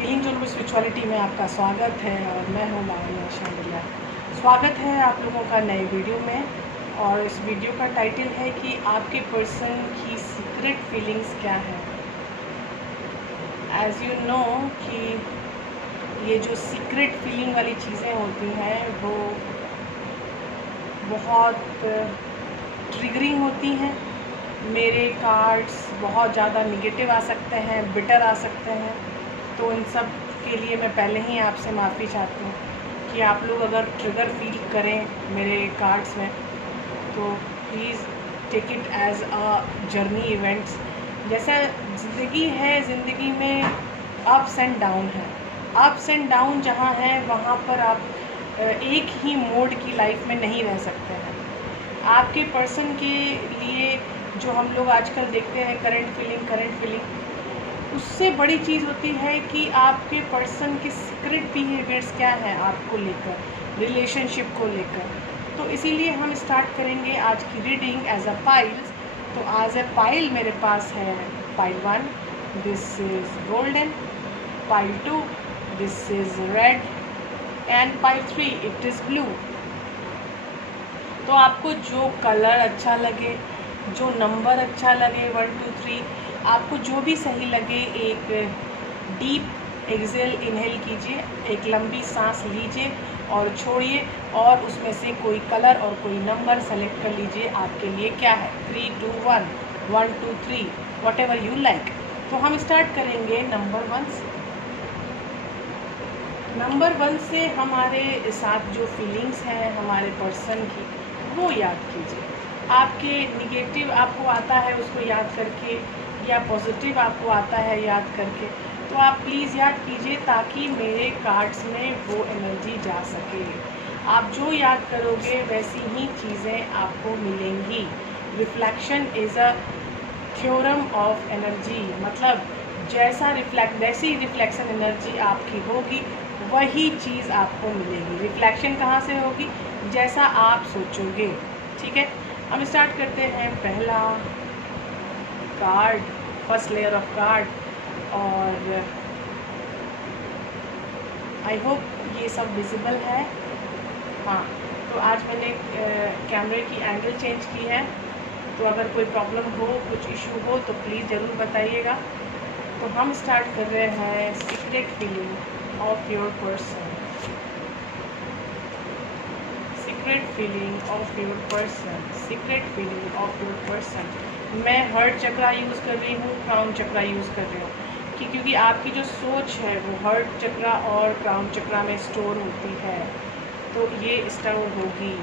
Healing zone में spirituality में आपका स्वागत है और मैं हूँ लावण्या शांडिल्या। स्वागत है आप लोगों का नए वीडियो में। और इस वीडियो का टाइटल है कि आपके पर्सन की सीक्रेट फीलिंग्स क्या है। एज यू नो कि ये जो सीक्रेट फीलिंग वाली चीज़ें होती हैं वो बहुत ट्रिगरिंग होती हैं। मेरे कार्ड्स बहुत ज़्यादा निगेटिव आ सकते हैं, बिटर आ सकते हैं। तो इन सब के लिए मैं पहले ही आपसे माफ़ी चाहती हूँ कि आप लोग अगर ट्रिगर फील करें मेरे कार्ड्स में तो please take it as a journey events. जैसे ज़िंदगी है, ज़िंदगी में अप्स एंड डाउन है। अप्स एंड डाउन जहाँ है वहाँ पर आप एक ही मोड की लाइफ में नहीं रह सकते हैं। आपके पर्सन के लिए जो हम लोग आजकल देखते हैं करंट फीलिंग, उससे बड़ी चीज़ होती है कि आपके पर्सन के सीक्रेट बिहेवियर्स क्या हैं आपको लेकर, रिलेशनशिप को लेकर। तो इसीलिए हम स्टार्ट करेंगे आज की रीडिंग एज अ पाइल्स। तो एज अ पाइल मेरे पास है pile 1, this is golden, pile 2, this is red and pile 3 it is blue. तो आपको जो कलर अच्छा लगे, जो नंबर अच्छा लगे 1 2 3, आपको जो भी सही लगे, एक डीप एक्सेल इनहेल कीजिए, एक लंबी सांस लीजिए और छोड़िए और उसमें से कोई कलर और कोई नंबर सेलेक्ट कर लीजिए। आपके लिए क्या है 3 2 1 1 2 3 वॉट एवर यू लाइक। तो हम स्टार्ट करेंगे नंबर 1 से। नंबर 1 से हमारे साथ जो फीलिंग्स हैं हमारे पर्सन की, वो याद कीजिए। आपके निगेटिव आपको आता है उसको याद करके, या पॉजिटिव आपको आता है याद करके, तो आप प्लीज़ याद कीजिए ताकि मेरे कार्ड्स में वो एनर्जी जा सके। आप जो याद करोगे वैसी ही चीज़ें आपको मिलेंगी। Reflection is a theorem of energy, मतलब वैसी रिफ्लेक्शन एनर्जी आपकी होगी वही चीज़ आपको मिलेगी। रिफ्लेक्शन कहाँ से होगी? जैसा आप सोचोगे। ठीक है, हम स्टार्ट करते हैं पहला card, first layer of card. और आई होप ये सब विजिबल है। हाँ, तो आज मैंने कैमरे की एंगल चेंज की है, तो अगर कोई प्रॉब्लम हो, कुछ इशू हो तो प्लीज़ ज़रूर बताइएगा। तो हम स्टार्ट कर रहे हैं secret feeling of your person. Secret feeling of your person, secret feeling of your person. मैं हार्ट चक्रा यूज़ कर रही हूँ, क्राउन चक्रा यूज़ कर रही हूँ क्योंकि आपकी जो सोच है वो हार्ट चक्रा और क्राउन चक्रा में स्टोर होती है, तो ये स्टोर होगी।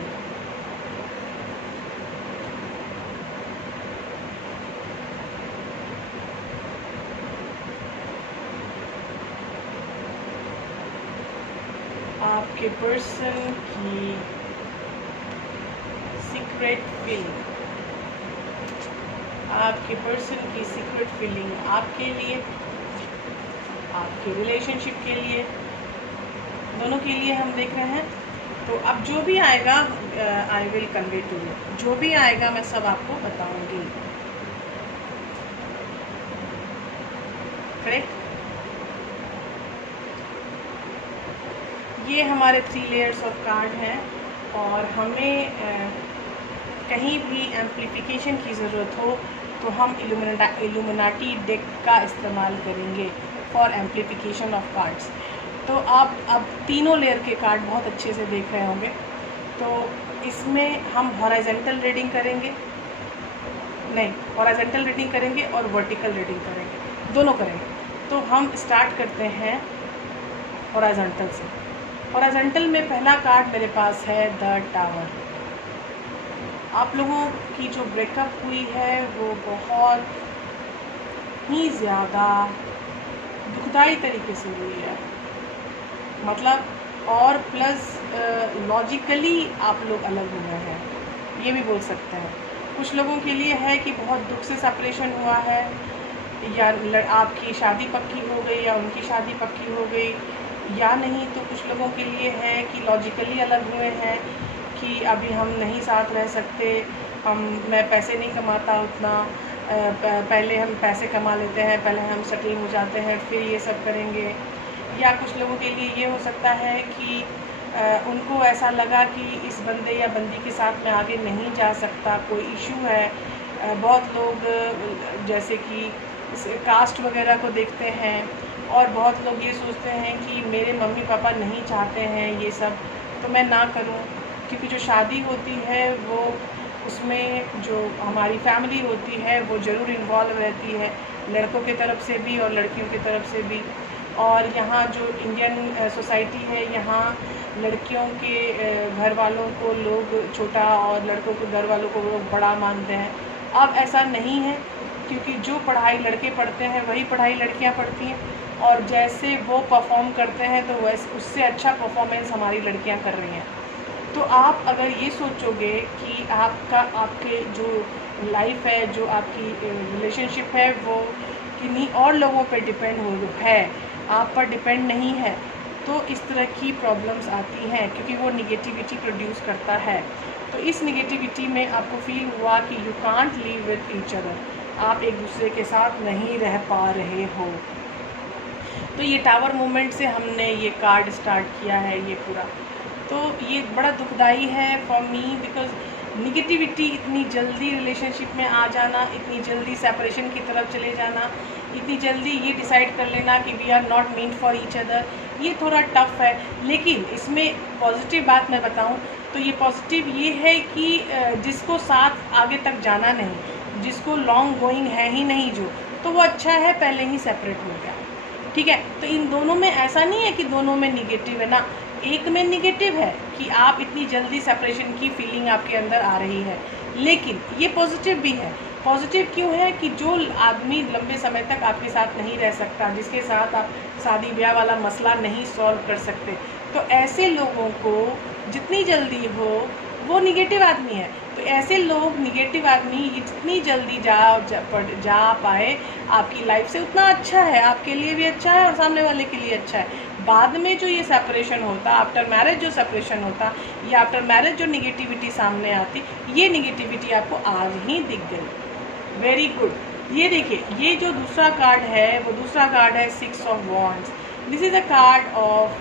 आपके पर्सन की सीक्रेट फीलिंग, आपके पर्सन की सीक्रेट फीलिंग आपके लिए, आपके रिलेशनशिप के लिए, दोनों के लिए हम देख रहे हैं। तो अब जो भी आएगा I will convey to you, जो भी आएगा मैं सब आपको बताऊंगी। करेक्ट? ये हमारे 3 लेयर्स ऑफ कार्ड हैं और हमें कहीं भी एम्प्लीफिकेशन की ज़रूरत हो तो हम इल्यूमिनाटी डेक का इस्तेमाल करेंगे फॉर एम्प्लीफिकेशन ऑफ कार्ड्स। तो आप अब तीनों लेयर के कार्ड बहुत अच्छे से देख रहे होंगे। तो इसमें हम हॉरिजॉन्टल रीडिंग करेंगे, नहीं हॉरिजॉन्टल रीडिंग करेंगे और वर्टिकल रीडिंग करेंगे, दोनों करेंगे। तो हम स्टार्ट करते हैं हॉरिजॉन्टल से। हॉरिजॉन्टल में पहला कार्ड मेरे पास है द टावर। आप लोगों की जो ब्रेकअप हुई है वो बहुत ही ज़्यादा दुखदाई तरीके से हुई है, मतलब और प्लस लॉजिकली आप लोग अलग हुए हैं, ये भी बोल सकते हैं। कुछ लोगों के लिए है कि बहुत दुख से सेपरेशन हुआ है, या आपकी शादी पक्की हो गई या उनकी शादी पक्की हो गई, या नहीं तो कुछ लोगों के लिए है कि लॉजिकली अलग हुए हैं कि अभी हम नहीं साथ रह सकते, मैं पैसे नहीं कमाता उतना, पहले हम पैसे कमा लेते हैं, पहले हम सेटल हो जाते हैं फिर ये सब करेंगे। या कुछ लोगों के लिए ये हो सकता है कि उनको ऐसा लगा कि इस बंदे या बंदी के साथ मैं आगे नहीं जा सकता, कोई इशू है। बहुत लोग जैसे कि कास्ट वगैरह को देखते हैं, और बहुत लोग ये सोचते हैं कि मेरे मम्मी पापा नहीं चाहते हैं ये सब, तो मैं ना करूं, क्योंकि जो शादी होती है वो उसमें जो हमारी फैमिली होती है वो ज़रूर इन्वॉल्व रहती है, लड़कों की तरफ से भी और लड़कियों की तरफ से भी। और यहाँ जो इंडियन सोसाइटी है, यहाँ लड़कियों के घर वालों को लोग छोटा और लड़कों के घर वालों को लोग बड़ा मानते हैं। अब ऐसा नहीं है, क्योंकि जो पढ़ाई लड़के पढ़ते हैं वही पढ़ाई लड़कियां पढ़ती हैं, और जैसे वो परफॉर्म करते हैं तो वैसे उससे अच्छा परफॉर्मेंस हमारी लड़कियां कर रही हैं। तो आप अगर ये सोचोगे कि आपके जो लाइफ है, जो आपकी रिलेशनशिप है, वो किन्हीं और लोगों पे डिपेंड है, आप पर डिपेंड नहीं है, तो इस तरह की प्रॉब्लम्स आती हैं, क्योंकि वो निगेटिविटी प्रोड्यूस करता है। तो इस निगेटिविटी में आपको फील हुआ कि you can't live with each other, आप एक दूसरे के साथ नहीं रह पा रहे हो। तो ये टावर मूवमेंट से हमने ये कार्ड स्टार्ट किया है ये पूरा। तो ये बड़ा दुखदाई है फॉर मी, बिकॉज निगेटिविटी, इतनी जल्दी रिलेशनशिप में आ जाना, इतनी जल्दी सेपरेशन की तरफ चले जाना, इतनी जल्दी ये डिसाइड कर लेना कि we are not meant for each other, ये थोड़ा टफ है। लेकिन इसमें पॉजिटिव बात मैं बताऊं तो ये पॉजिटिव ये है कि जिसको साथ आगे तक जाना नहीं, जिसको लॉन्ग गोइंग है ही नहीं जो, तो वो अच्छा है पहले ही सेपरेट हो गया, ठीक है। तो इन दोनों में ऐसा नहीं है कि दोनों में निगेटिव है ना, एक में निगेटिव है कि आप इतनी जल्दी सेपरेशन की फीलिंग आपके अंदर आ रही है, लेकिन ये पॉजिटिव भी है। पॉजिटिव क्यों है कि जो आदमी लंबे समय तक आपके साथ नहीं रह सकता, जिसके साथ आप शादी ब्याह वाला मसला नहीं सॉल्व कर सकते, तो ऐसे लोगों को जितनी जल्दी हो, वो निगेटिव आदमी है, तो ऐसे लोग निगेटिव आदमी जितनी जल्दी जा पाए आपकी लाइफ से, उतना अच्छा है, आपके लिए भी अच्छा है और सामने वाले के लिए अच्छा है। बाद में जो ये सेपरेशन होता, आफ्टर मैरिज जो सेपरेशन होता, या आफ्टर मैरिज जो निगेटिविटी सामने आती, ये निगेटिविटी आपको आज ही दिख गई। Very good. ये देखिए, ये जो दूसरा कार्ड है वो दूसरा कार्ड है 6 of wands. This is a card of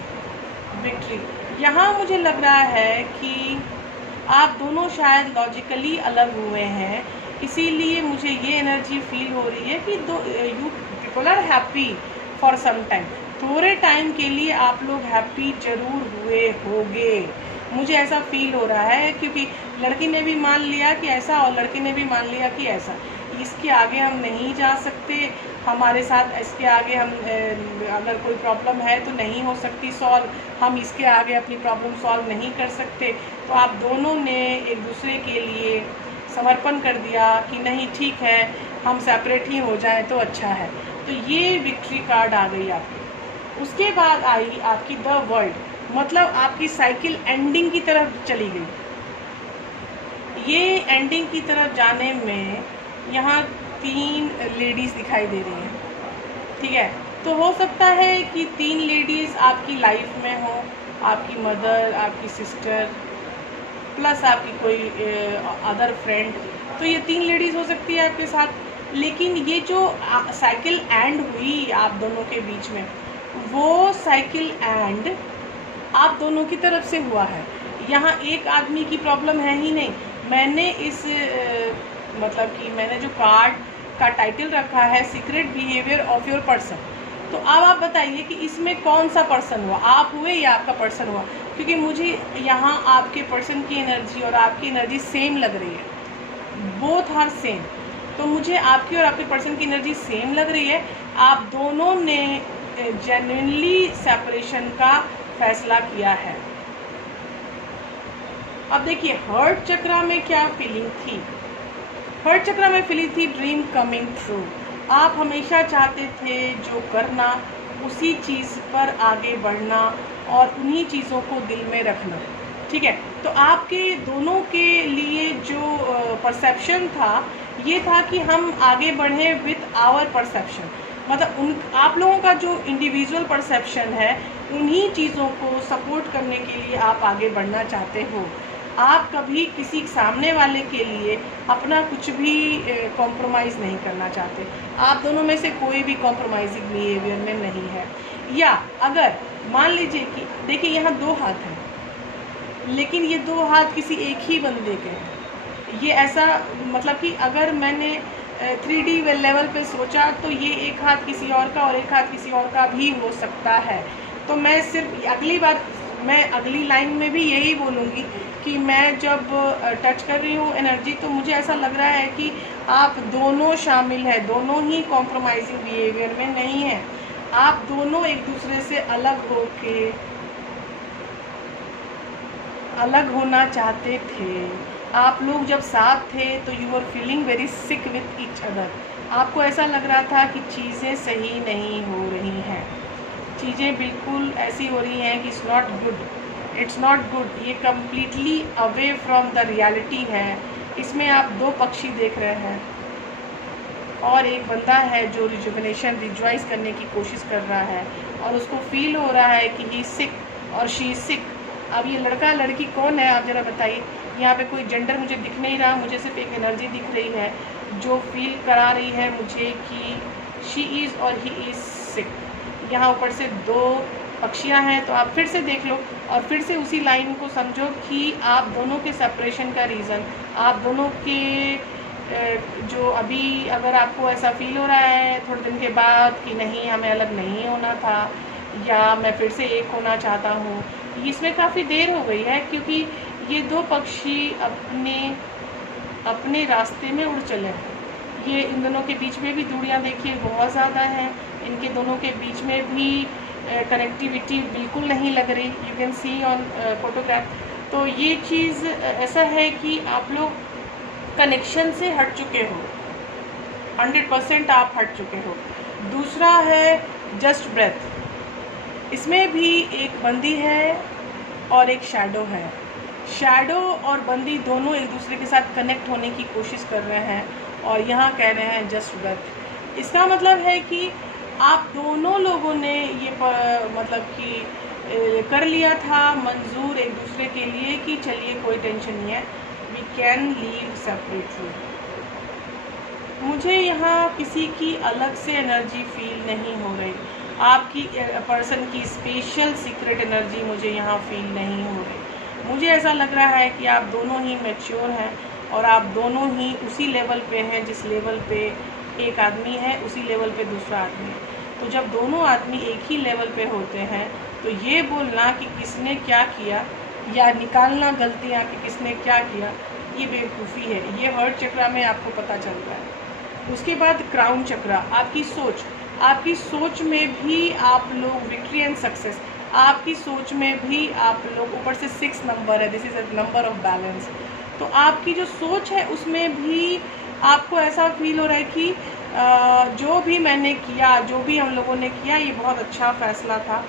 victory. यहाँ मुझे लग रहा है कि आप दोनों शायद लॉजिकली अलग हुए हैं, इसीलिए मुझे ये एनर्जी फील हो रही है कि you people are happy for some time. थोड़े टाइम के लिए आप लोग हैप्पी जरूर हुए होंगे, मुझे ऐसा फील हो रहा है, क्योंकि लड़की ने भी मान लिया कि ऐसा और लड़के ने भी मान लिया कि ऐसा। इसके आगे हम नहीं जा सकते, हमारे साथ इसके आगे हम अगर कोई प्रॉब्लम है तो नहीं हो सकती सॉल्व, हम इसके आगे अपनी प्रॉब्लम सॉल्व नहीं कर सकते। तो आप दोनों ने एक दूसरे के लिए समर्पण कर दिया कि नहीं ठीक है, हम सेपरेट ही हो जाएं तो अच्छा है। तो ये विक्ट्री कार्ड आ गई आपकी। उसके बाद आई आपकी द वर्ल्ड, मतलब आपकी साइकिल एंडिंग की तरफ चली गई। ये एंडिंग की तरफ जाने में यहाँ 3 लेडीज़ दिखाई दे रही हैं, ठीक है। तो हो सकता है कि 3 लेडीज़ आपकी लाइफ में हो, आपकी मदर, आपकी सिस्टर, प्लस आपकी कोई अदर फ्रेंड, तो ये 3 लेडीज़ हो सकती है आपके साथ। लेकिन ये जो साइकिल एंड हुई आप दोनों के बीच में, वो साइकिल एंड आप दोनों की तरफ से हुआ है। यहाँ एक आदमी की प्रॉब्लम है ही नहीं। मैंने इस मतलब कि मैंने जो कार्ड का टाइटल रखा है secret behaviour of your person. तो अब आप बताइए कि इसमें कौन सा पर्सन हुआ, आप हुए या आपका पर्सन हुआ? क्योंकि मुझे यहाँ आपके पर्सन की एनर्जी और आपकी एनर्जी सेम लग रही है, बोथ आर सेम। तो मुझे आपकी और आपके पर्सन की एनर्जी सेम लग रही है। आप दोनों ने जेन्युइनली सेपरेशन का फैसला किया है। अब देखिए हर्ट चक्रा में क्या फीलिंग थी। हर्ट चक्रा में फीलिंग थी ड्रीम कमिंग ट्रू। आप हमेशा चाहते थे जो करना, उसी चीज़ पर आगे बढ़ना और उन्हीं चीज़ों को दिल में रखना, ठीक है। तो आपके दोनों के लिए जो परसेप्शन था, ये था कि हम आगे बढ़ें विथ आवर परसेप्शन, मतलब आप लोगों का जो इंडिविजुअल परसेप्शन है, उन्हीं चीज़ों को सपोर्ट करने के लिए आप आगे बढ़ना चाहते हो। आप कभी किसी सामने वाले के लिए अपना कुछ भी कॉम्प्रोमाइज़ नहीं करना चाहते। आप दोनों में से कोई भी कॉम्प्रोमाइजिंग बिहेवियर में नहीं है। या अगर मान लीजिए कि देखिए यहाँ 2 हाथ हैं, लेकिन ये 2 हाथ किसी एक ही बंदे के हैं। ये ऐसा मतलब कि अगर मैंने 3D लेवल पे सोचा तो ये एक हाथ किसी और का और एक हाथ किसी और का भी हो सकता है। तो मैं सिर्फ अगली लाइन में भी यही बोलूँगी कि मैं जब टच कर रही हूँ एनर्जी, तो मुझे ऐसा लग रहा है कि आप दोनों शामिल हैं, दोनों ही कॉम्प्रोमाइजिंग बिहेवियर में नहीं हैं। आप दोनों एक दूसरे से अलग होना चाहते थे। आप लोग जब साथ थे तो you are feeling very sick with each other. आपको ऐसा लग रहा था कि चीज़ें सही नहीं हो रही हैं, चीज़ें बिल्कुल ऐसी हो रही हैं कि इट्स नॉट गुड। ये completely away from the reality है। इसमें आप 2 पक्षी देख रहे हैं और एक बंदा है जो रिजॉइस करने की कोशिश कर रहा है और उसको फील हो रहा है कि ही सिक और शी इज सिक। अब ये लड़का लड़की कौन है आप ज़रा बताइए। यहाँ पे कोई जेंडर मुझे दिख नहीं रहा, मुझे सिर्फ एक एनर्जी दिख रही है जो फील करा रही है मुझे कि शी इज़ और ही इज़ सिक। यहाँ ऊपर से 2 पक्षियाँ हैं, तो आप फिर से देख लो और फिर से उसी लाइन को समझो कि आप दोनों के सेपरेशन का रीज़न, आप दोनों के जो अभी अगर आपको ऐसा फील हो रहा है थोड़े दिन के बाद कि नहीं हमें अलग नहीं होना था या मैं फिर से एक होना चाहता हूँ, इसमें काफ़ी देर हो गई है क्योंकि ये 2 पक्षी अपने रास्ते में उड़ चले हैं। ये इन दोनों के बीच में भी दूरियां देखिए बहुत ज़्यादा हैं, इनके दोनों के बीच में भी कनेक्टिविटी बिल्कुल नहीं लग रही, you can see on photograph. तो ये चीज़ ऐसा है कि आप लोग कनेक्शन से हट चुके हो, 100% आप हट चुके हो। दूसरा है जस्ट ब्रेथ। इसमें भी एक बंदी है और एक शैडो है। शैडो और बंदी दोनों एक दूसरे के साथ कनेक्ट होने की कोशिश कर रहे हैं और यहाँ कह रहे हैं जस्ट ब्रेथ। इसका मतलब है कि आप दोनों लोगों ने ये मतलब कि कर लिया था मंजूर एक दूसरे के लिए कि चलिए कोई टेंशन नहीं है, वी कैन लीव सेपरेटली। मुझे यहाँ किसी की अलग से एनर्जी फील नहीं हो रही, आपकी पर्सन की स्पेशल सीक्रेट एनर्जी मुझे यहाँ फील नहीं हो रही। मुझे ऐसा लग रहा है कि आप दोनों ही मैच्योर हैं और आप दोनों ही उसी लेवल पे हैं जिस लेवल पे एक आदमी है, उसी लेवल पे दूसरा आदमी है। तो जब दोनों आदमी एक ही लेवल पे होते हैं तो ये बोलना कि किसने क्या किया या निकालना गलतियाँ कि किसने क्या किया, ये बेवकूफ़ी है। ये हर्ट चक्रा में आपको पता चल रहा है। उसके बाद क्राउन चक्रा, आपकी सोच में भी आप लोग विक्ट्री एंड सक्सेस, आपकी सोच में भी आप लोग ऊपर से 6 नंबर है, this is a number of balance. तो आपकी जो सोच है उसमें भी आपको ऐसा फील हो रहा है कि जो भी मैंने किया, जो भी हम लोगों ने किया, ये बहुत अच्छा फ़ैसला था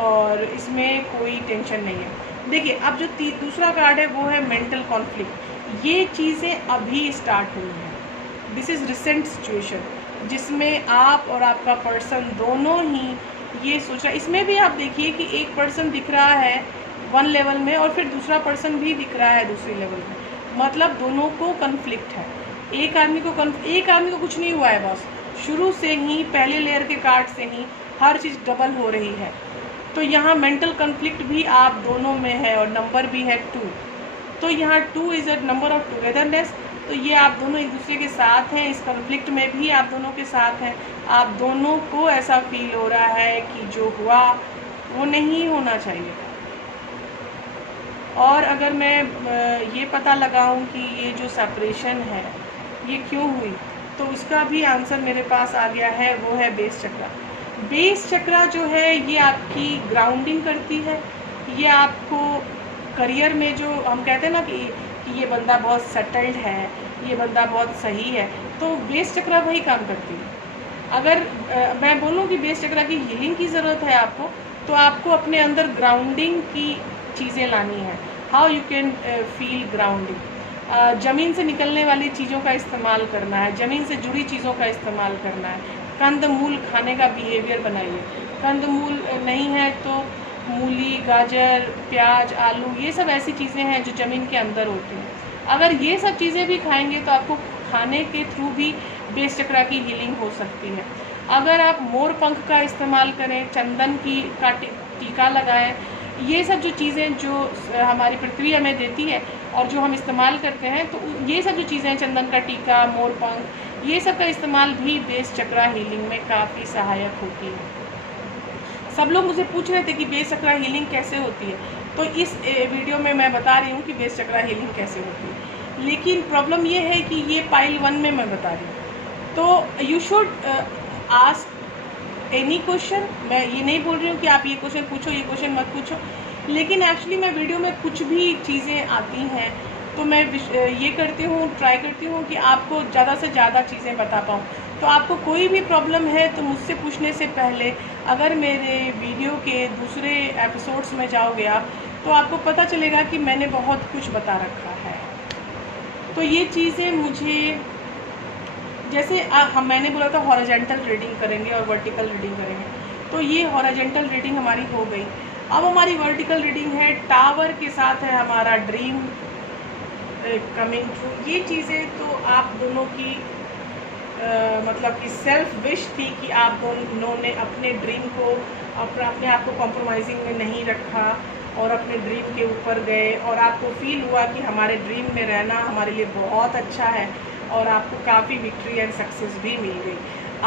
और इसमें कोई टेंशन नहीं है। देखिए अब जो दूसरा कार्ड है वो है मेंटल कॉन्फ्लिक्ट। ये चीज़ें अभी स्टार्ट हुई हैं, दिस इज़ रिसेंट सिचुएशन जिसमें आप और आपका पर्सन दोनों ही ये सोच रहा है। इसमें भी आप देखिए कि एक पर्सन दिख रहा है 1 लेवल में और फिर दूसरा पर्सन भी दिख रहा है दूसरी लेवल में, मतलब दोनों को कन्फ्लिक्ट है। एक आदमी को कुछ नहीं हुआ है, बस शुरू से ही पहले लेयर के कार्ड से ही हर चीज़ डबल हो रही है। तो यहाँ मेंटल कन्फ्लिक्ट भी आप दोनों में है और नंबर भी है 2। तो यहाँ 2 is a number of togetherness. तो ये आप दोनों एक दूसरे के साथ हैं, इस कन्फ्लिक्ट में भी आप दोनों के साथ हैं। आप दोनों को ऐसा फील हो रहा है कि जो हुआ वो नहीं होना चाहिए। और अगर मैं ये पता लगाऊं कि ये जो सेपरेशन है ये क्यों हुई, तो उसका भी आंसर मेरे पास आ गया है, वो है बेस चक्रा। बेस चक्रा जो है ये आपकी ग्राउंडिंग करती है, ये आपको करियर में जो हम कहते हैं ना कि ये बंदा बहुत सेटल्ड है, ये बंदा बहुत सही है, तो बेस चक्रा वही काम करती है। अगर मैं बोलूँ कि बेस चक्रा की हीलिंग की ज़रूरत है आपको, तो आपको अपने अंदर ग्राउंडिंग की चीज़ें लानी है। How you can feel grounding, ज़मीन से निकलने वाली चीज़ों का इस्तेमाल करना है, ज़मीन से जुड़ी चीज़ों का इस्तेमाल करना है। कंद मूल खाने का बिहेवियर बनाइए। कंद मूल नहीं है तो मूली, गाजर, प्याज, आलू, ये सब ऐसी चीज़ें हैं जो ज़मीन के अंदर होती हैं। अगर ये सब चीज़ें भी खाएंगे तो आपको खाने के थ्रू भी बेस चक्रा की हीलिंग हो सकती है। अगर आप मोर पंख का इस्तेमाल करें, चंदन का टीका लगाएं, ये सब जो चीज़ें जो हमारी पृथ्वी हमें देती है और जो हम इस्तेमाल करते हैं, तो ये सब जो चीज़ें, चंदन का टीका, मोर पंख, ये सब का इस्तेमाल भी बेस चक्रा हीलिंग में काफ़ी सहायक होती है। सब लोग मुझे पूछ रहे थे कि बेस चक्रा हीलिंग कैसे होती है, तो इस वीडियो में मैं बता रही हूँ कि बेस चक्रा हीलिंग कैसे होती है। लेकिन प्रॉब्लम ये है कि ये पाइल 1 में मैं बता रही हूँ, तो you should ask any question. मैं ये नहीं बोल रही हूँ कि आप ये क्वेश्चन पूछो, ये क्वेश्चन मत पूछो, लेकिन एक्चुअली मैं वीडियो में कुछ भी चीज़ें आती हैं तो मैं ये करती हूँ, ट्राई करती हूँ कि आपको ज़्यादा से ज़्यादा चीज़ें बता पाऊँ। तो आपको कोई भी प्रॉब्लम है तो मुझसे पूछने से पहले अगर मेरे वीडियो के दूसरे एपिसोड्स में जाओगे आप, तो आपको पता चलेगा कि मैंने बहुत कुछ बता रखा है। तो ये चीज़ें मुझे, जैसे मैंने बोला था हॉरिजॉन्टल रीडिंग करेंगे और वर्टिकल रीडिंग करेंगे, तो ये हॉरिजॉन्टल रीडिंग हमारी हो गई। अब हमारी वर्टिकल रीडिंग है, टावर के साथ है हमारा ड्रीम कमिंग ट्रू। ये चीज़ें तो आप दोनों की मतलब कि सेल्फ विश थी कि आप दोनों ने अपने ड्रीम को, अपने आप को कॉम्प्रोमाइजिंग में नहीं रखा और अपने ड्रीम के ऊपर गए, और आपको फील हुआ कि हमारे ड्रीम में रहना हमारे लिए बहुत अच्छा है, और आपको काफ़ी विक्ट्री एंड सक्सेस भी मिल गई।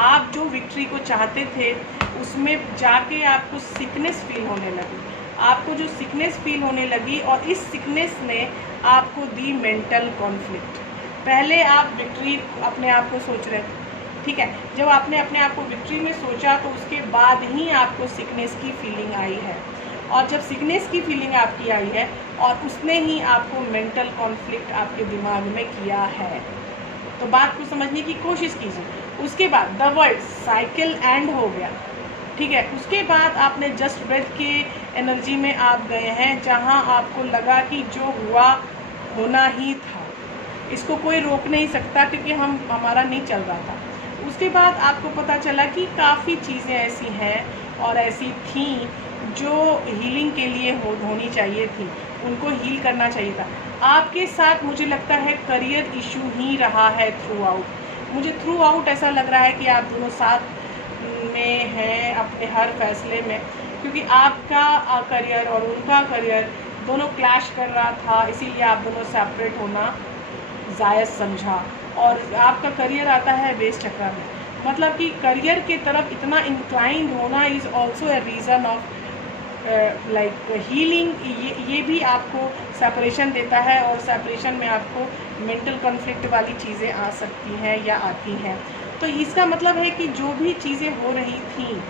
आप जो विक्ट्री को चाहते थे उसमें जाके आपको सिकनेस फील होने लगी, आपको जो सिकनेस फील होने लगी, और इस सिकनेस ने आपको दी मेंटल कॉन्फ्लिक्ट। पहले आप विक्ट्री अपने आप को सोच रहे थे, ठीक है, जब आपने अपने आप को विक्ट्री में सोचा तो उसके बाद ही आपको सिकनेस की फीलिंग आई है, और जब सिकनेस की फीलिंग आपकी आई है और उसने ही आपको मेंटल कॉन्फ्लिक्ट आपके दिमाग में किया है। तो बात को समझने की कोशिश कीजिए। उसके बाद द वर्ल्ड साइकिल एंड हो गया, ठीक है। उसके बाद आपने जस्ट ब्रेथ के एनर्जी में आप गए हैं, जहां आपको लगा कि जो हुआ होना ही था, इसको कोई रोक नहीं सकता क्योंकि हमारा नहीं चल रहा था। उसके बाद आपको पता चला कि काफ़ी चीज़ें ऐसी हैं और ऐसी थी जो हीलिंग के लिए होनी चाहिए थी, उनको हील करना चाहिए था। आपके साथ मुझे लगता है करियर इशू ही रहा है थ्रू आउट। मुझे थ्रू आउट ऐसा लग रहा है कि आप दोनों साथ में हैं अपने हर फैसले में, क्योंकि आपका करियर और उनका करियर दोनों क्लैश कर रहा था, इसीलिए आप दोनों सेपरेट होना जायज़ समझा। और आपका करियर आता है बेस चक्र में, मतलब कि करियर के तरफ इतना इंक्लाइंड होना is also a reason of like healing. ये भी आपको सेपरेशन देता है, और सेपरेशन में आपको मेंटल कॉन्फ्लिक्ट वाली चीज़ें आ सकती हैं या आती हैं। तो इसका मतलब है कि जो भी चीज़ें हो रही थी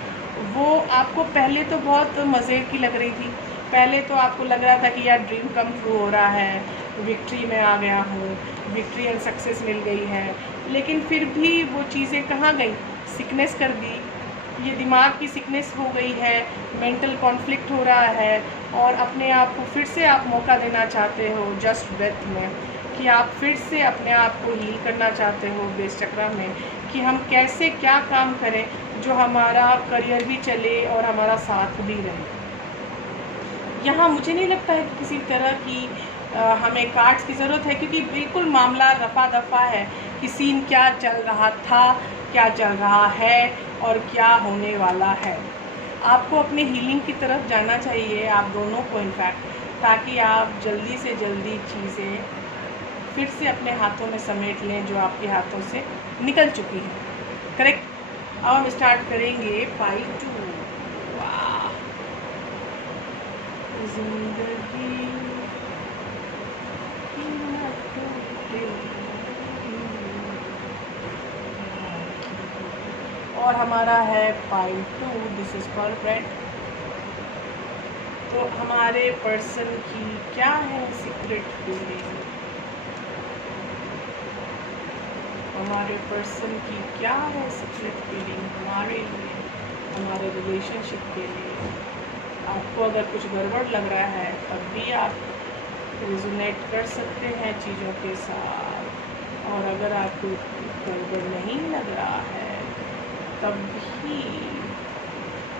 वो आपको पहले तो बहुत मज़े की लग रही थी, पहले तो आपको लग रहा था कि यार ड्रीम कम ट्रू हो रहा है, विक्ट्री में आ गया हूँ, विक्ट्री एंड सक्सेस मिल गई है। लेकिन फिर भी वो चीज़ें कहाँ गई, सिकनेस कर दी। ये दिमाग की सिकनेस हो गई है, मेंटल कॉन्फ्लिक्ट हो रहा है, और अपने आप को फिर से आप मौका देना चाहते हो जस्ट ब्रेथ में, कि आप फिर से अपने आप को हील करना चाहते हो बेस चक्र में, कि हम कैसे क्या काम करें जो हमारा करियर भी चले और हमारा साथ भी रहे। यहाँ मुझे नहीं लगता है कि किसी तरह की हमें कार्ड्स की ज़रूरत है, क्योंकि बिल्कुल मामला रफा दफा है कि सीन क्या चल रहा था, क्या चल रहा है और क्या होने वाला है। आपको अपने हीलिंग की तरफ जाना चाहिए, आप दोनों को इनफैक्ट, ताकि आप जल्दी से जल्दी चीज़ें फिर से अपने हाथों में समेट लें जो आपके हाथों से निकल चुकी है। करेक्ट। अब हम स्टार्ट करेंगे पाइल 2। वाह, जिंदगी और हमारा है pile 2, this is called bread. तो हमारे पर्सन की क्या है सीक्रेट फीलिंग, हमारे पर्सन की क्या है सीक्रेट फीलिंग हमारे लिए, हमारे रिलेशनशिप के लिए। आपको अगर कुछ गड़बड़ लग रहा है तब भी आप रिजोनेट कर सकते हैं चीज़ों के साथ, और अगर आपको गड़बड़ नहीं लग रहा है तब भी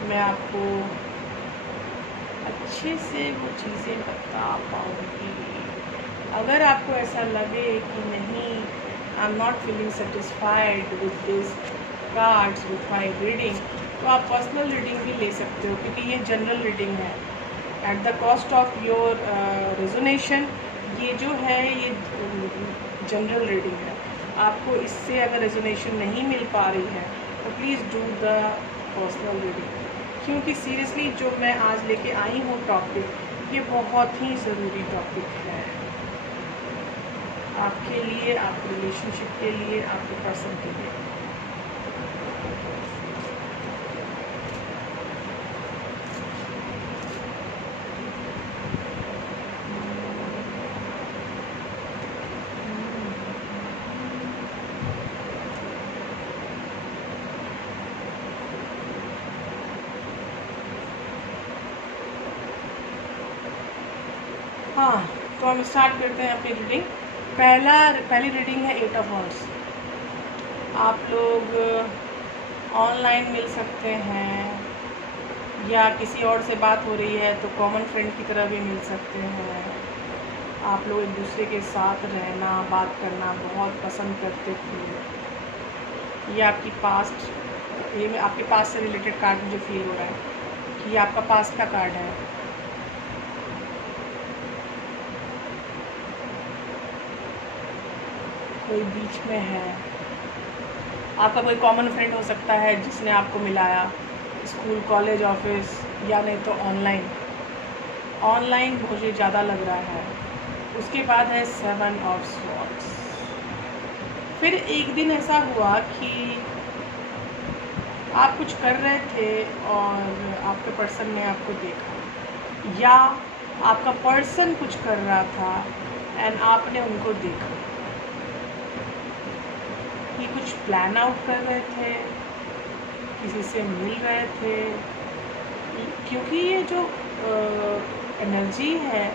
मैं आपको अच्छे से वो चीज़ें बता पाऊँगी। अगर आपको ऐसा लगे कि नहीं, I am not feeling satisfied with this cards with my reading, तो आप पर्सनल रीडिंग भी ले सकते हो, क्योंकि ये जनरल रीडिंग है at the cost of your reasoning. ये जो है ये जनरल रीडिंग है। आपको इससे अगर रेजोनेशन नहीं मिल पा रही है तो please do the personal reading, क्योंकि सीरियसली जो मैं आज लेके आई हूँ टॉपिक, ये बहुत ही ज़रूरी टॉपिक है आपके लिए, आपके रिलेशनशिप के लिए, आपके पर्सन के लिए। हाँ, तो हम स्टार्ट करते हैं अपनी रीडिंग। पहली रीडिंग है 8 ऑफ वांड्स। आप लोग ऑनलाइन मिल सकते हैं या किसी और से बात हो रही है तो कॉमन फ्रेंड की तरह भी मिल सकते हैं। आप लोग एक दूसरे के साथ रहना, बात करना बहुत पसंद करते थे। ये आपकी पास्ट, ये आपके पास्ट से रिलेटेड कार्ड मुझे फील हो रहा है कि ये आपका पास्ट का कार्ड है। कोई बीच में है, आपका कोई कॉमन फ्रेंड हो सकता है जिसने आपको मिलाया स्कूल, कॉलेज, ऑफिस, या नहीं तो ऑनलाइन मुझे ज़्यादा लग रहा है। उसके बाद है 7 ऑफ स्वॉर्ड्स। फिर एक दिन ऐसा हुआ कि आप कुछ कर रहे थे और आपके पर्सन ने आपको देखा, या आपका पर्सन कुछ कर रहा था एंड आपने उनको देखा। ये कुछ प्लान आउट कर रहे थे, किसी से मिल रहे थे, क्योंकि ये जो एनर्जी है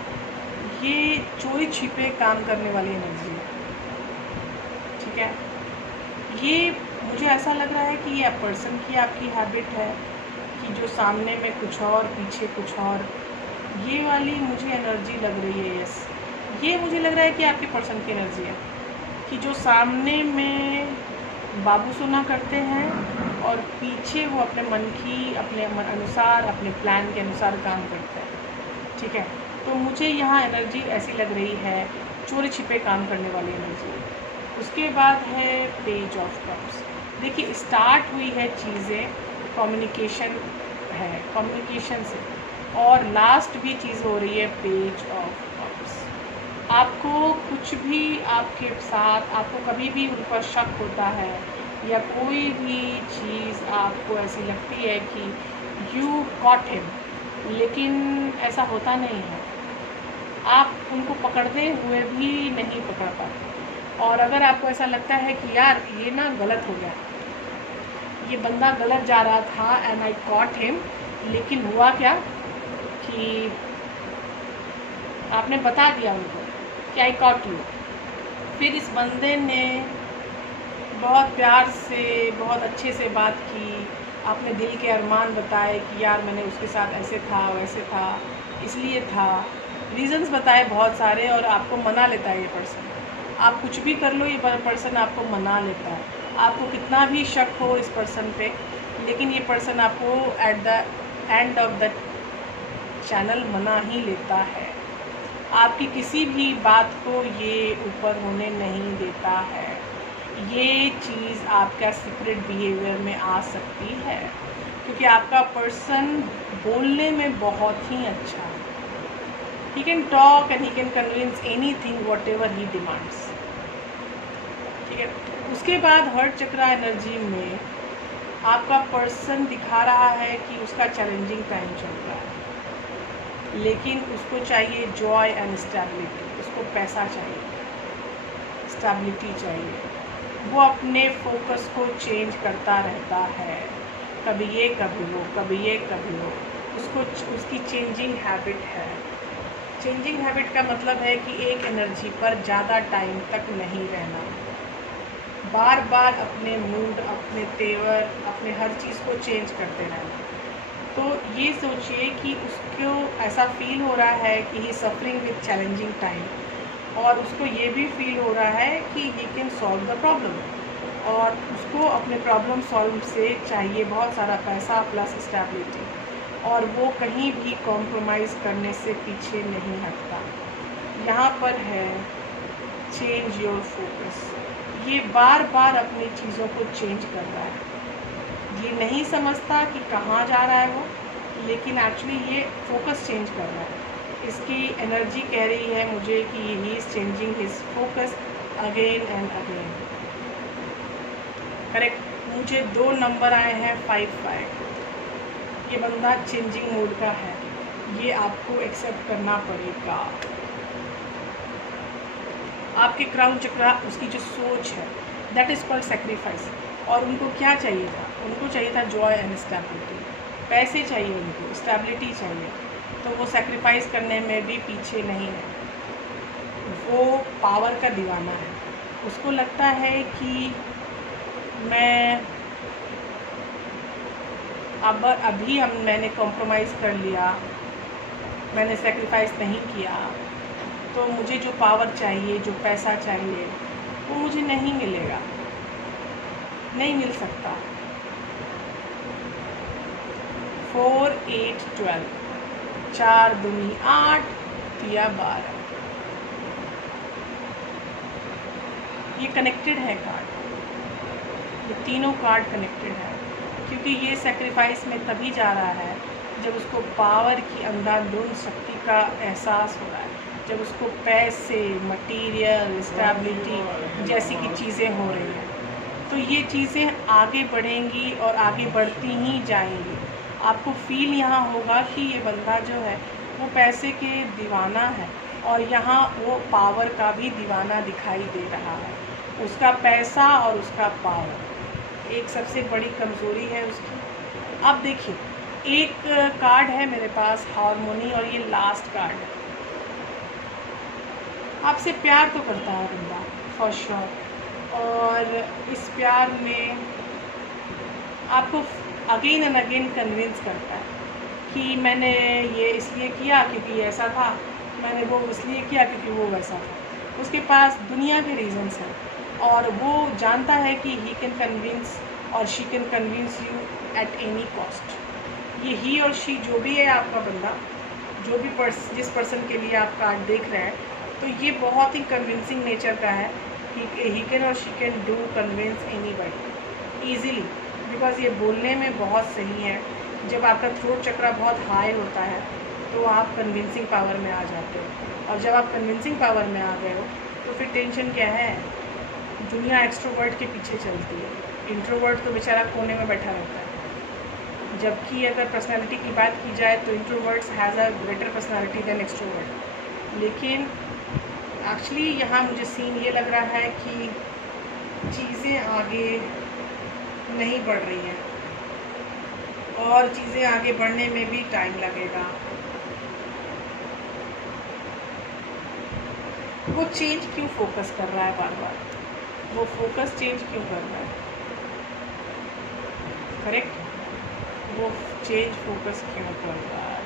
ये चोरी छिपे काम करने वाली एनर्जी है। ठीक है, ये मुझे ऐसा लग रहा है कि ये पर्सन की आपकी हैबिट है कि जो सामने में कुछ और, पीछे कुछ और, ये वाली मुझे एनर्जी लग रही है। यस, ये मुझे लग रहा है कि आपके पर्सन की एनर्जी है कि जो सामने में बाबू सोना करते हैं और पीछे वो अपने मन की, अपने मन अनुसार, अपने प्लान के अनुसार काम करते हैं। ठीक है, तो मुझे यहाँ एनर्जी ऐसी लग रही है, चोरी छिपे काम करने वाली एनर्जी। उसके बाद है पेज ऑफ कप्स। देखिए, स्टार्ट हुई है चीज़ें कम्युनिकेशन है, कम्युनिकेशन से, और लास्ट भी चीज़ हो रही है पेज ऑफ कप्स। आपको कुछ भी आपके साथ, आपको कभी भी उन पर शक होता है या कोई भी चीज़ आपको ऐसी लगती है कि यू कॉट हिम, लेकिन ऐसा होता नहीं है। आप उनको पकड़ते हुए भी नहीं पकड़ पाते, और अगर आपको ऐसा लगता है कि यार ये ना गलत हो गया, ये बंदा गलत जा रहा था एंड आई कॉट हिम, लेकिन हुआ क्या कि आपने बता दिया उनको कि आई कॉट यू। फिर इस बंदे ने बहुत प्यार से, बहुत अच्छे से बात की, अपने दिल के अरमान बताए कि यार मैंने उसके साथ ऐसे था, वैसे था, इसलिए था, रीज़न्स बताए बहुत सारे, और आपको मना लेता है ये पर्सन। आप कुछ भी कर लो, ये पर्सन आपको मना लेता है। आपको कितना भी शक हो इस पर्सन पे, लेकिन ये पर्सन आपको at the end of the channel मना ही लेता है। आपकी किसी भी बात को ये ऊपर होने नहीं देता है। ये चीज़ आपका सीक्रेट बिहेवियर में आ सकती है, क्योंकि आपका पर्सन बोलने में बहुत ही अच्छा है। He can talk and he can convince anything what ever he demands. ठीक है, उसके बाद हर्ट चक्रा एनर्जी में आपका पर्सन दिखा रहा है कि उसका चैलेंजिंग टाइम चल रहा है, लेकिन उसको चाहिए जॉय एंड स्टेबिलिटी। उसको पैसा चाहिए, स्टेबिलिटी चाहिए। वो अपने फोकस को चेंज करता रहता है, कभी ये कभी वो, कभी ये कभी वो। उसको उसकी चेंजिंग हैबिट है। चेंजिंग हैबिट का मतलब है कि एक एनर्जी पर ज़्यादा टाइम तक नहीं रहना, बार बार अपने मूड, अपने तेवर, अपने हर चीज़ को चेंज करते रहना। तो ये सोचिए कि उसको ऐसा फील हो रहा है कि ही सफरिंग विद चैलेंजिंग टाइम, और उसको ये भी फील हो रहा है कि he can solve the problem. और उसको अपने प्रॉब्लम सॉल्व से चाहिए बहुत सारा पैसा प्लस स्टेबिलिटी, और वो कहीं भी कॉम्प्रोमाइज़ करने से पीछे नहीं हटता। यहाँ पर है चेंज योर फोकस। ये बार बार अपनी चीज़ों को चेंज कर रहा है, ये नहीं समझता कि कहाँ जा रहा है वो, लेकिन एक्चुअली ये फोकस चेंज कर रहा है। इसकी एनर्जी कह रही है मुझे कि he is changing his focus again and again. Correct. मुझे 2 नंबर आए हैं 5-5। ये बंदा चेंजिंग मोड का है, ये आपको एक्सेप्ट करना पड़ेगा। आपके क्राउन चक्रा, उसकी जो सोच है दैट इज़ कॉल्ड सेक्रीफाइस। और उनको क्या चाहिए था? उनको चाहिए था जॉय एंड स्टेबिलिटी। पैसे चाहिए, उनको स्टेबिलिटी चाहिए, तो वो सेक्रीफाइस करने में भी पीछे नहीं है। वो पावर का दीवाना है। उसको लगता है कि मैं मैंने कॉम्प्रोमाइज़ कर लिया, मैंने सेक्रीफाइस नहीं किया, तो मुझे जो पावर चाहिए, जो पैसा चाहिए, वो मुझे नहीं मिलेगा, नहीं मिल सकता। 4, 8, 12, 4 दूनी 8, 12। ये कनेक्टेड है कार्ड, ये तीनों कार्ड कनेक्टेड है, क्योंकि ये सेक्रीफाइस में तभी जा रहा है जब उसको पावर की अंधाधुंध शक्ति का एहसास हो रहा है, जब उसको पैसे, मटेरियल, स्टेबिलिटी जैसी की चीज़ें हो रही हैं। तो ये चीज़ें आगे बढ़ेंगी और आगे बढ़ती ही जाएंगी। आपको फील यहाँ होगा कि ये बंदा जो है वो पैसे के दीवाना है, और यहाँ वो पावर का भी दीवाना दिखाई दे रहा है। उसका पैसा और उसका पावर एक सबसे बड़ी कमज़ोरी है उसकी। अब देखिए, एक कार्ड है मेरे पास हार्मोनी, और ये लास्ट कार्ड है। आपसे प्यार तो करता है बंदा फॉर श्योर, और इस प्यार में आपको अगेन एंड अगेन कन्विंस करता है कि मैंने ये इसलिए किया क्योंकि ऐसा था, मैंने वो इसलिए किया क्योंकि वो वैसा था। उसके पास दुनिया के रीजंस हैं, और वो जानता है कि ही कैन कन्विंस और she can convince you at any cost. ये ही और शी जो भी है आपका बंदा, जो भी जिस पर्सन के लिए आप कार्ड देख रहे हैं, तो ये बहुत ही कन्विंसिंग नेचर का है। ही कैन और she can do convince anybody easily, because ये बोलने में बहुत सही है। जब आपका थ्रोट चक्रा बहुत हाई होता है तो आप कन्विंसिंग पावर में आ जाते हो, और जब आप कन्विंसिंग पावर में आ गए हो तो फिर टेंशन क्या है? दुनिया एक्सट्रोवर्ट के पीछे चलती है, इंट्रोवर्ट तो बेचारा कोने में बैठा रहता है। जबकि अगर पर्सनालिटी की बात की जाए तो introverts has a greater personality than extrovert. लेकिन एक्चुअली यहाँ मुझे सीन ये लग रहा है कि चीज़ें आगे नहीं बढ़ रही हैं, और चीज़ें आगे बढ़ने में भी टाइम लगेगा। वो चेंज क्यों फोकस कर रहा है बार बार? वो फोकस चेंज क्यों कर रहा है? करेक्ट, वो चेंज फोकस क्यों कर रहा है?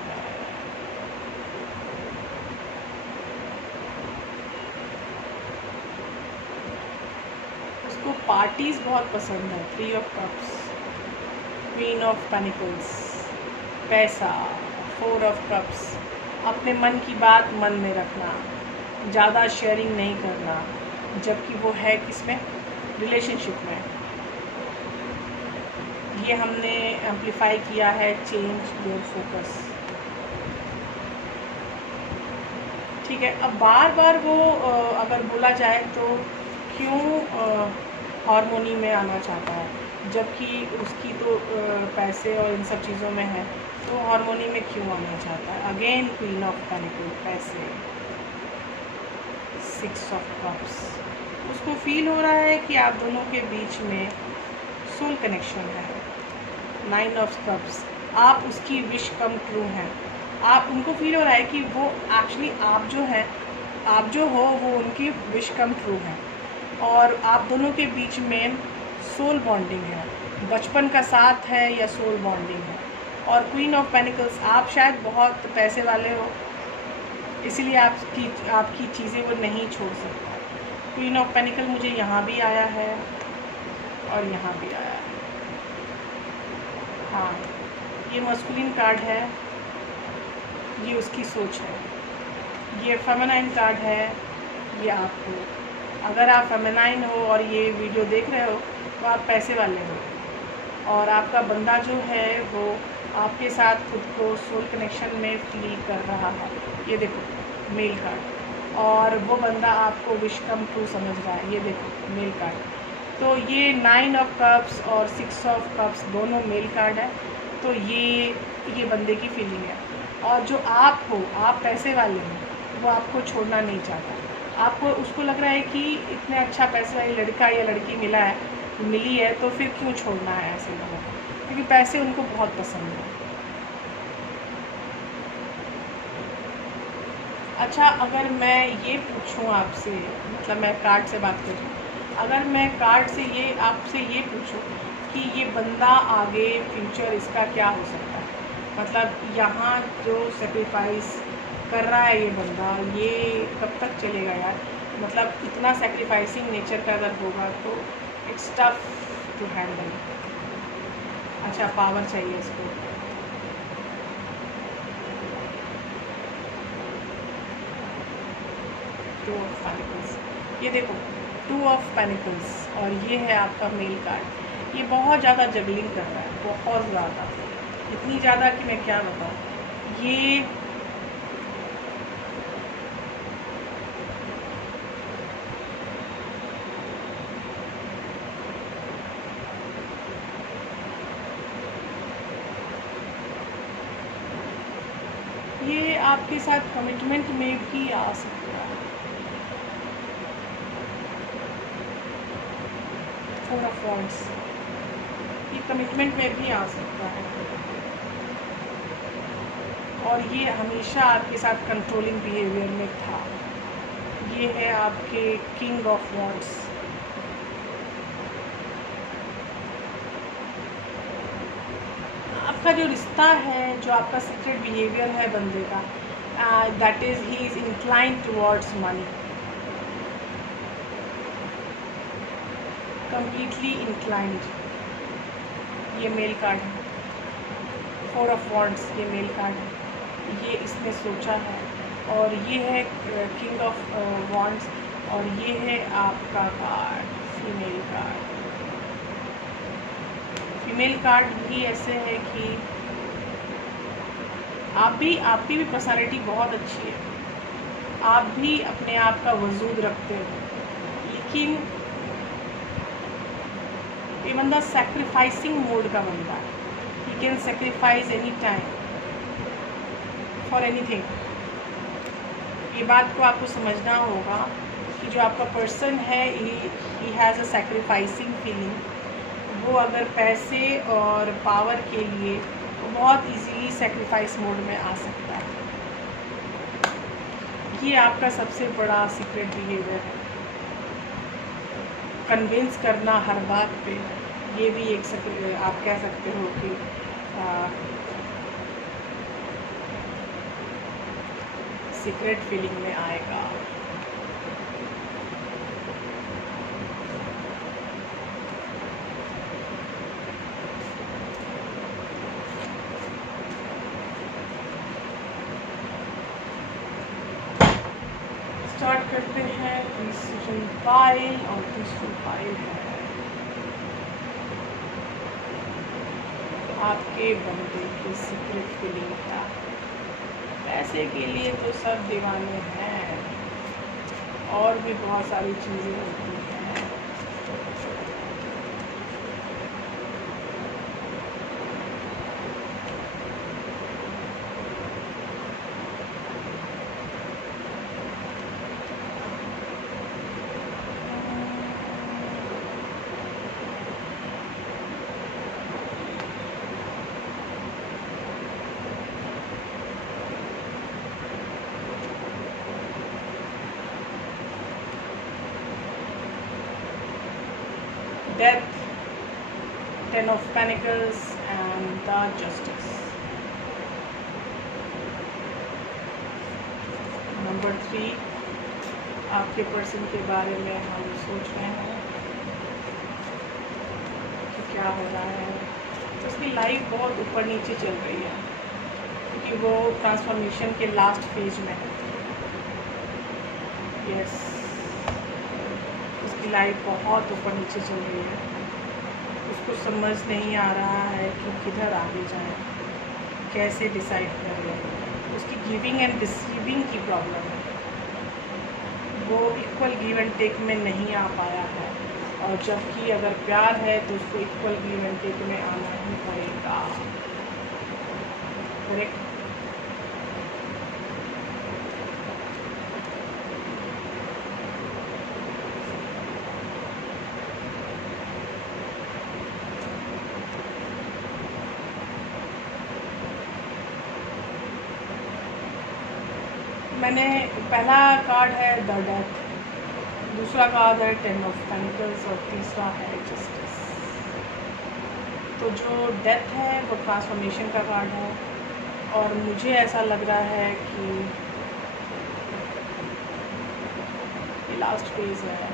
उसको पार्टीज बहुत पसंद है। 3 of cups, queen of pentacles, पैसा, 4 ऑफ कप्स। अपने मन की बात मन में रखना, ज़्यादा शेयरिंग नहीं करना, जबकि वो है किसमें? रिलेशनशिप में। ये हमने एम्प्लीफाई किया है चेंज योर फोकस। ठीक है। अब बार बार वो अगर बोला जाए तो क्यों हार्मोनी में आना चाहता है, जबकि उसकी तो पैसे और इन सब चीज़ों में है, तो हार्मोनी में क्यों आना चाहता है? अगेन क्वीन ऑफ पेनिकल, पैसे, 6 ऑफ कप्स। उसको फील हो रहा है कि आप दोनों के बीच में सोल कनेक्शन है। 9 ऑफ कप्स, आप उसकी विश कम ट्रू हैं। आप उनको फील हो रहा है कि वो एक्चुअली आप जो हो वो उनकी विश कम ट्रू है, और आप दोनों के बीच में सोल बॉन्डिंग है, बचपन का साथ है या सोल बॉन्डिंग है। और क्वीन ऑफ पेनिकल्स, आप शायद बहुत पैसे वाले हो, इसीलिए आपकी चीज़ें वो नहीं छोड़ सकता। क्वीन ऑफ पेनिकल मुझे यहाँ भी आया है, और यहाँ भी आया है। हाँ, ये मस्कुलिन कार्ड है, ये उसकी सोच है। ये फेमिनाइन कार्ड है, ये आप हो। अगर आप फेमिनाइन हो और ये वीडियो देख रहे हो तो आप पैसे वाले हो, और आपका बंदा जो है वो आपके साथ खुद को सोल कनेक्शन में फील कर रहा है। ये देखो मेल कार्ड, और वो बंदा आपको विश कम ट्रू समझ रहा है। ये देखो मेल कार्ड। तो ये 9 ऑफ कप्स और 6 ऑफ कप्स दोनों मेल कार्ड है। तो ये बंदे की फीलिंग है। और जो आप हो, आप पैसे वाले हो, वो आपको छोड़ना नहीं चाहता। आपको उसको लग रहा है कि इतने अच्छा पैसे वाली लड़का या लड़की मिली है तो फिर क्यों छोड़ना है ऐसे लोगों को, क्योंकि पैसे उनको बहुत पसंद है। अच्छा, अगर मैं ये पूछूं आपसे, मतलब मैं कार्ड से बात करूं, अगर मैं कार्ड से आपसे ये पूछूं कि ये बंदा आगे फ्यूचर इसका क्या हो सकता है, मतलब यहाँ जो सेक्रीफाइस कर रहा है ये बंदा, ये कब तक चलेगा यार। मतलब इतना सेक्रीफाइसिंग नेचर का अगर होगा तो इट्स टफ टू हैंडल। अच्छा, पावर चाहिए इसको। टू ऑफ पेनिकल्स, ये देखो 2 ऑफ पेनिकल्स, और ये है आपका मेल कार्ड। ये बहुत ज़्यादा जगलिंग कर रहा है, बहुत ज़्यादा, इतनी ज़्यादा कि मैं क्या बताऊँ। ये आपके साथ कमिटमेंट में भी आ सकता है। 4 ऑफ वॉन्ड्स, ये कमिटमेंट में भी आ सकता है, और ये हमेशा आपके साथ कंट्रोलिंग बिहेवियर में था। ये है आपके किंग ऑफ वॉन्ड्स। आपका जो रिश्ता है, जो आपका सीक्रेट बिहेवियर है बंदे का, that is he is inclined towards money, completely inclined. ये मेल कार्ड है। 4 ऑफ वॉन्ड्स, ये मेल कार्ड है। ये इसने सोचा है, और ये है किंग ऑफ वॉन्ड्स, और ये है आपका card female card. Female card भी ऐसे है कि आपकी भी पर्सनालिटी बहुत अच्छी है, आप भी अपने आप का वजूद रखते हो, लेकिन ये बंदा सैक्रिफाइसिंग मोड का बंदा है। He can sacrifice any time for anything. ये बात को आपको समझना होगा कि जो आपका पर्सन है, he has a sacrificing feeling. वो अगर पैसे और पावर के लिए वो बहुत इजीली सैक्रिफाइस मोड में आ सकता है। ये आपका सबसे बड़ा सीक्रेट बिहेवियर है, कन्विंस करना हर बात पे। ये भी एक आप कह सकते हो कि सीक्रेट फीलिंग में आएगा। स्टार्ट करते हैं डिसीजन पाइल, और डिसीजन पाइल है आपके बंदे की सीक्रेट फीलिंग का। पैसे के लिए तो सब दीवाने हैं, और भी बहुत सारी चीज़ें होती हैं। Death, 10 of Pentacles, and the Justice. Number 3, आपके पर्सन के बारे में हम सोच रहे हैं। क्या हो रहा है। तो उसकी लाइफ बहुत ऊपर नीचे चल रही है क्योंकि वो ट्रांसफॉर्मेशन के लास्ट फेज में है। यस, उसकी लाइफ बहुत ऊपर नीचे चल रही है। उसको समझ नहीं आ रहा है कि किधर आगे जाए, कैसे डिसाइड करें। उसकी गिविंग एंड रिसीविंग की प्रॉब्लम है, वो इक्वल गिव एंड टेक में नहीं आ पाया है। और जबकि अगर प्यार है तो उसको इक्वल गिव एंड टेक में आना ही पड़ेगा। करेक्ट। मैंने पहला कार्ड है द डेथ, दूसरा कार्ड है 10 ऑफ पेंटिकल्स और तीसरा है जस्टिस। तो जो डेथ है वो ट्रांसफॉर्मेशन का कार्ड है और मुझे ऐसा लग रहा है कि ये लास्ट फेज है।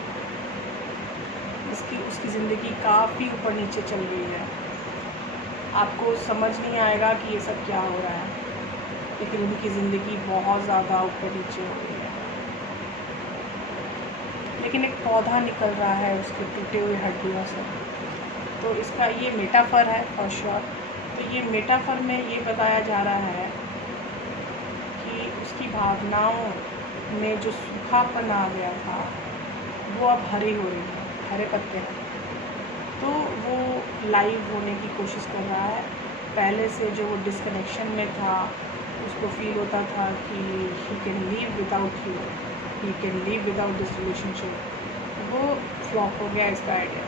उसकी ज़िंदगी काफ़ी ऊपर नीचे चल रही है। आपको समझ नहीं आएगा कि ये सब क्या हो रहा है, लेकिन उनकी ज़िंदगी बहुत ज़्यादा ऊपर नीचे हो रही है। लेकिन एक पौधा निकल रहा है उसके टूटे हुए हड्डियों से। तो इसका ये मेटाफर है फॉर श्योर। तो ये मेटाफर में ये बताया जा रहा है कि उसकी भावनाओं में जो सूखापन आ गया था वो अब हरी हो रही है, हरे पत्ते हैं। तो वो लाइव होने की कोशिश कर रहा है। पहले से जो वो डिस्कनेक्शन में था, उसको फील होता था कि he can leave without you, he can leave without this relationship. वो फ्लॉप हो गया इसका आइडिया।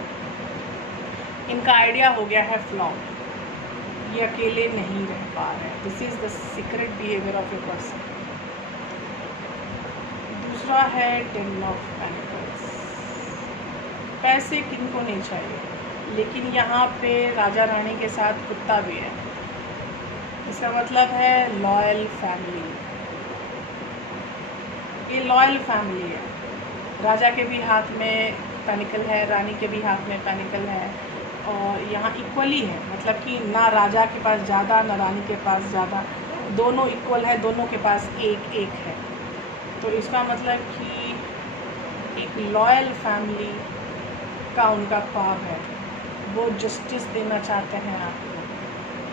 इनका आइडिया हो गया है फ्लॉप। ये अकेले नहीं रह पा रहे हैं। This is the secret behaviour of a person. दूसरा है 10 ऑफ पेंटिकल्स। पैसे किनको नहीं चाहिए, लेकिन यहाँ पे राजा रानी के साथ कुत्ता भी है। इसका मतलब है लॉयल फैमिली। ये लॉयल फैमिली है। राजा के भी हाथ में पेनिकल है, रानी के भी हाथ में पेनिकल है और यहाँ इक्वली है। मतलब कि ना राजा के पास ज़्यादा ना रानी के पास ज़्यादा, दोनों इक्वल है, दोनों के पास एक एक है। तो इसका मतलब कि एक लॉयल फैमिली का उनका ख्वाब है। वो जस्टिस देना चाहते हैं आपको।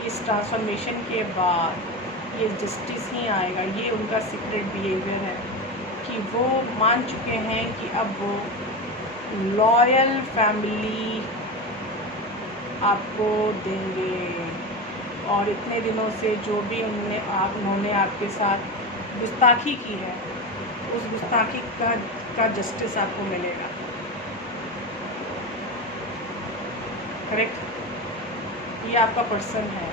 इस ट्रांसफॉर्मेशन के बाद ये जस्टिस ही आएगा। ये उनका सीक्रेट बिहेवियर है कि वो मान चुके हैं कि अब वो लॉयल फैमिली आपको देंगे। और इतने दिनों से जो भी उन्होंने आपके साथ गुस्ताखी की है, उस गुस्ताखी का जस्टिस आपको मिलेगा। करेक्ट। ये आपका पर्सन है।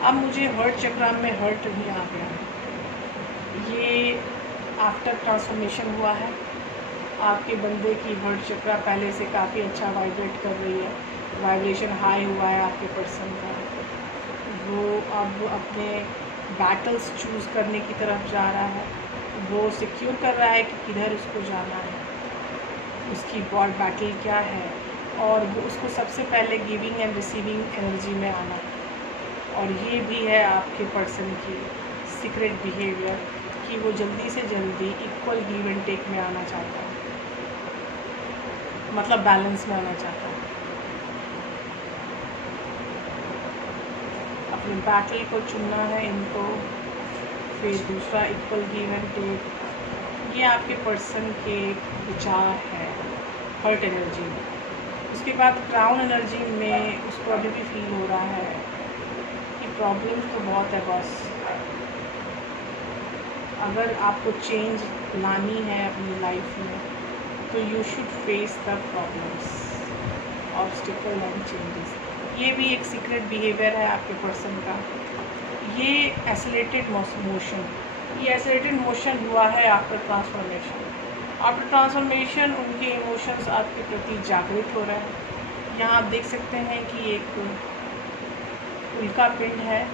अब मुझे हर्ट चक्र में हर्ट नहीं आ गया। ये आफ्टर ट्रांसफॉर्मेशन हुआ है। आपके बंदे की हर्ट चक्र पहले से काफ़ी अच्छा वाइब्रेट कर रही है। वाइब्रेशन हाई हुआ है आपके पर्सन का। वो अब अपने बैटल्स चूज़ करने की तरफ जा रहा है। वो सिक्योर कर रहा है कि किधर उसको जाना है, उसकी बॉड बैटल क्या है। और वो उसको सबसे पहले गिविंग एंड रिसीविंग एनर्जी में आना है। और ये भी है आपके पर्सन की सीक्रेट बिहेवियर कि वो जल्दी से जल्दी इक्वल गिव एंड टेक में आना चाहता है, मतलब बैलेंस में आना चाहता है। अपने बैटल को चुनना है इनको। फिर दूसरा इक्वल गिव एंड टेक। ये आपके पर्सन के विचार है हर्ट एनर्जी में। उसके बाद क्राउन एनर्जी में उसको अभी भी फील हो रहा है कि प्रॉब्लम तो बहुत है बॉस। अगर आपको चेंज लानी है अपनी लाइफ में तो you should face the problems, obstacle and changes. ये भी एक सीक्रेट बिहेवियर है आपके पर्सन का। ये एसिलेटेड मोशन, ये एसिलेटेड मोशन हुआ है आफ्टर ट्रांसफॉर्मेशन। आफ्टर ट्रांसफॉर्मेशन उनके इमोशंस आपके प्रति जागृत हो रहे हैं। यहाँ आप देख सकते हैं कि एक उल्का पिंड है।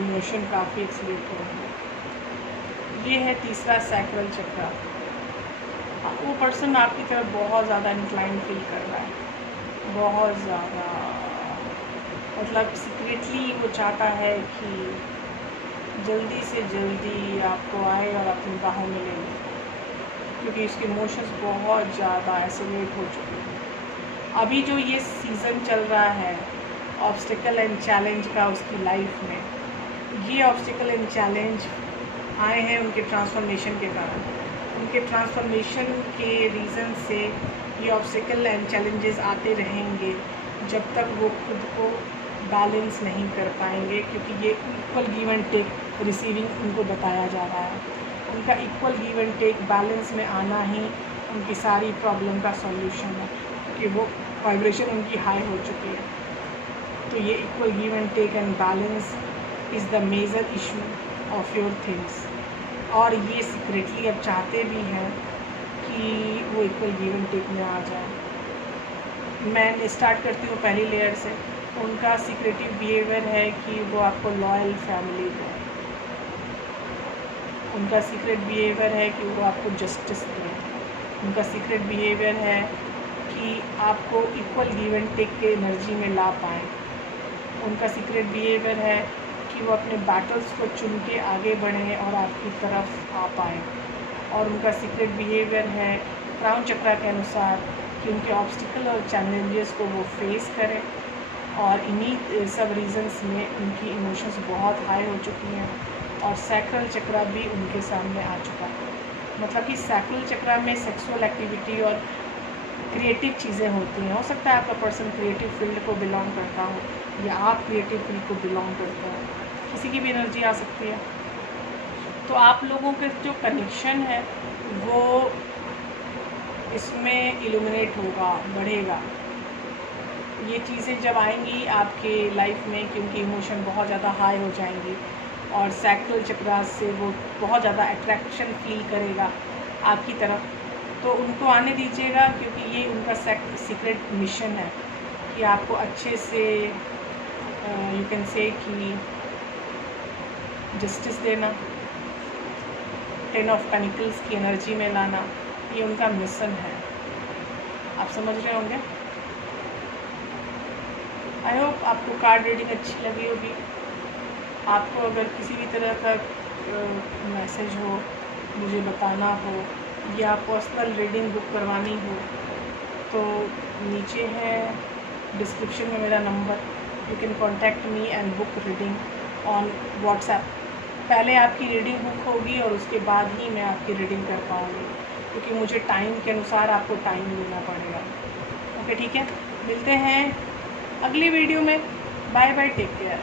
इमोशन काफ़ी एक्सीलेट हो रहा है। ये है तीसरा सैक्रल चक्र। वो पर्सन आपकी तरफ बहुत ज़्यादा इंक्लाइन फील कर रहा है, बहुत ज़्यादा, मतलब सीक्रेटली वो चाहता है कि जल्दी से जल्दी आपको आए और अपनी बाहों में ले ले, क्योंकि उसके इमोशंस बहुत ज़्यादा एसिलेट हो चुके हैं। अभी जो ये सीज़न चल रहा है ऑब्स्टिकल एंड चैलेंज का उसकी लाइफ में, ये ऑब्स्टिकल एंड चैलेंज आए हैं उनके ट्रांसफॉर्मेशन के कारण। उनके ट्रांसफॉर्मेशन के रीज़न से ये ऑब्स्टिकल एंड चैलेंजेस आते रहेंगे जब तक वो खुद को बैलेंस नहीं कर पाएंगे, क्योंकि ये equal give and take receiving उनको बताया जा रहा है। उनका equal give and take balance में आना ही उनकी सारी प्रॉब्लम का सॉल्यूशन है, क्योंकि वो वाइब्रेशन उनकी हाई हो चुकी है। तो ये equal give and take and balance is the major issue of your things. और ये सीक्रेटली अब चाहते भी हैं कि वो इक्वल गिव एंड टेक में आ जाए। मैं स्टार्ट करती हूँ पहली लेयर से। उनका सीक्रेटिव बिहेवियर है कि वो आपको लॉयल फैमिली दें। उनका सीक्रेट बिहेवियर है कि वो आपको जस्टिस दें। उनका सीक्रेट बिहेवियर है कि आपको इक्वल गिव एंड टेक के एनर्जी में ला पाएँ। उनका सीक्रेट बिहेवियर है कि वो अपने बैटल्स को चुन के आगे बढ़ें और आपकी तरफ आ पाएँ। और उनका सीक्रेट बिहेवियर है क्राउन चक्रा के अनुसार कि उनके ऑब्स्टिकल और चैलेंजेस को वो फेस करें। और इन्हीं सब रीज़न्स में उनकी इमोशंस बहुत हाई हो चुकी हैं और सैक्रल चक्रा भी उनके सामने आ चुका है। मतलब कि सैक्रल चक्रा में सेक्सुअल एक्टिविटी और क्रिएटिव चीज़ें होती हैं। हो सकता है आपका पर्सन क्रिएटिव फील्ड को बिलोंग करता हो या आप क्रिएटिव फील्ड को बिलोंग करते हो, किसी की भी एनर्जी आ सकती है। तो आप लोगों के जो कनेक्शन है वो इसमें इल्यूमिनेट होगा, बढ़ेगा। ये चीज़ें जब आएंगी आपके लाइफ में, क्योंकि इमोशन बहुत ज़्यादा हाई हो जाएंगी और सैक्रल चक्रा से वो बहुत ज़्यादा अट्रैक्शन फील करेगा आपकी तरफ, तो उनको आने दीजिएगा, क्योंकि ये उनका सीक्रेट मिशन है कि आपको अच्छे से यू कैन से कि जस्टिस देना, 10 ऑफ पेनिकल्स की एनर्जी में लाना, ये उनका मिशन है। आप समझ रहे होंगे। आई होप आपको कार्ड रीडिंग अच्छी लगी होगी। आपको अगर किसी भी तरह का मैसेज हो, मुझे बताना हो या पर्सनल रीडिंग बुक करवानी हो, तो नीचे है डिस्क्रिप्शन में मेरा number. You can contact me and book reading on WhatsApp. पहले आपकी रीडिंग बुक होगी और उसके बाद ही मैं आपकी रीडिंग कर पाऊँगी, क्योंकि मुझे टाइम के अनुसार आपको टाइम देना पड़ेगा। ओके, ठीक है, मिलते हैं अगली वीडियो में। Bye bye, take care.